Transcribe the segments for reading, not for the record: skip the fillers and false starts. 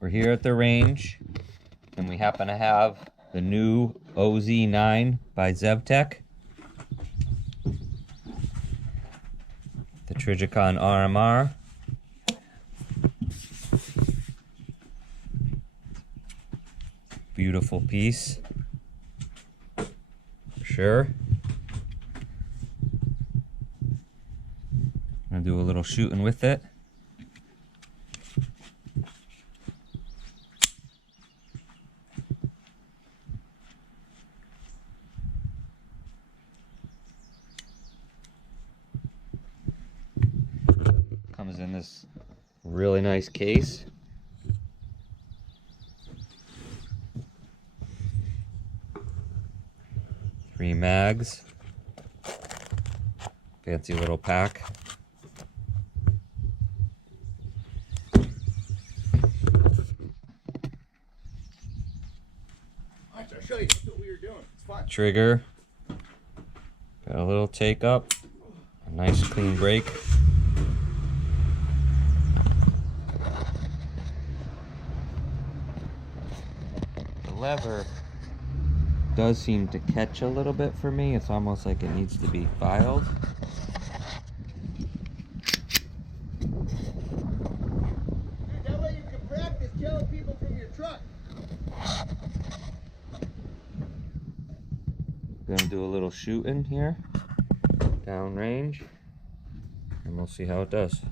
We're here at the range, and we happen to have the new OZ9 by Zevtech. The Trijicon RMR. Beautiful piece, for sure. I'm gonna do a little shooting with it. Comes in this really nice case. Three mags. Fancy little pack. I'll show you. That's what we were doing. It's fun. Trigger. Got a little take up. A nice clean break. The lever does seem to catch a little bit for me. It's almost like it needs to be filed. Dude, that way you can practice killing people from your truck. Gonna do a little shooting here, down range, and we'll see how it does.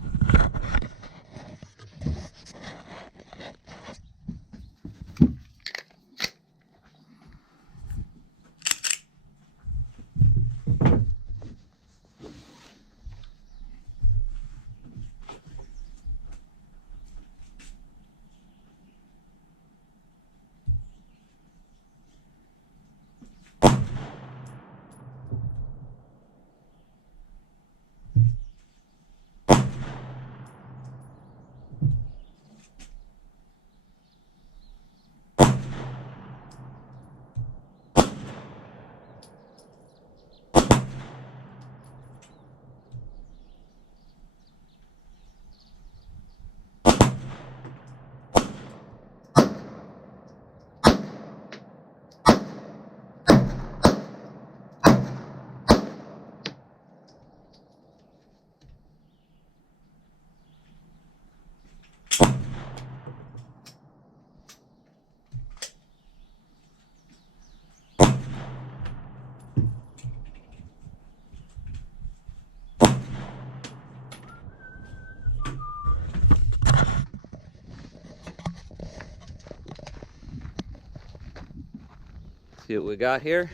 See what we got here?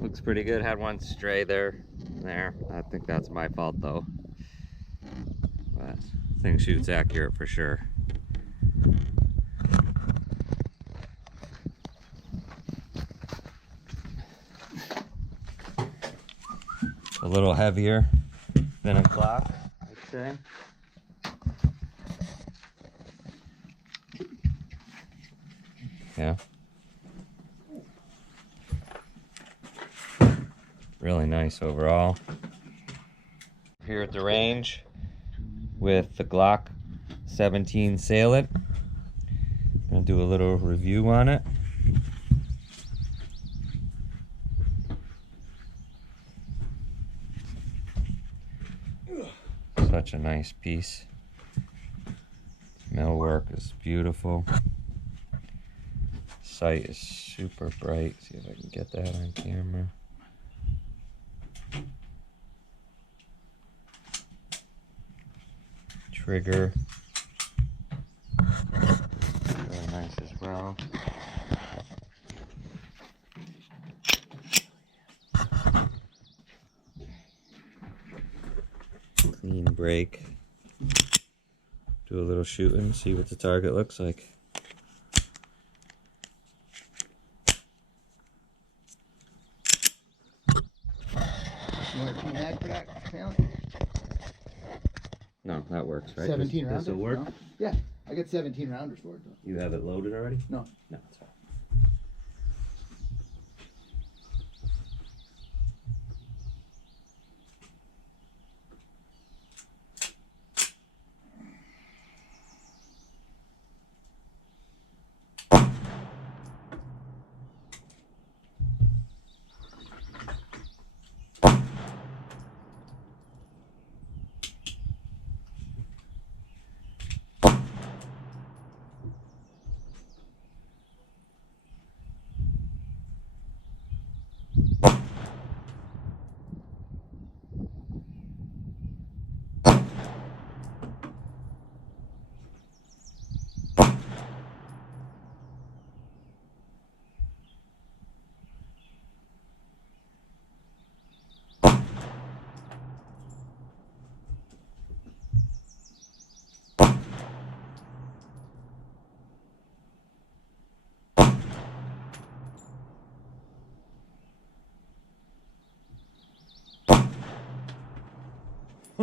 Looks pretty good. Had one stray there. I think that's my fault though. But thing shoots accurate for sure. A little heavier than a Glock, I'd say. Yeah. Really nice overall. Here at the range with the Glock 17 Salient. Gonna do a little review on it. Such a nice piece. Millwork is beautiful. Sight is super bright. See if I can get that on camera. Trigger. Really nice as well. Clean break. Do a little shooting, see what the target looks like. You want a mag for that, Salient? No, that works, right? 17 rounders? Does it work? No? Yeah, I got 17 rounders for it though. You have it loaded already? No. No, it's fine.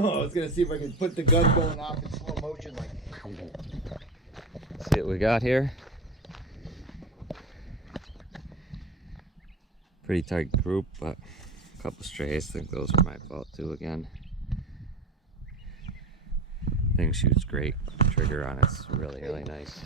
I was gonna see if I could put the gun going off in slow motion like. See what we got here. Pretty tight group, but a couple strays. I think those are my fault too again. Thing shoots great. Trigger on it's really, really nice.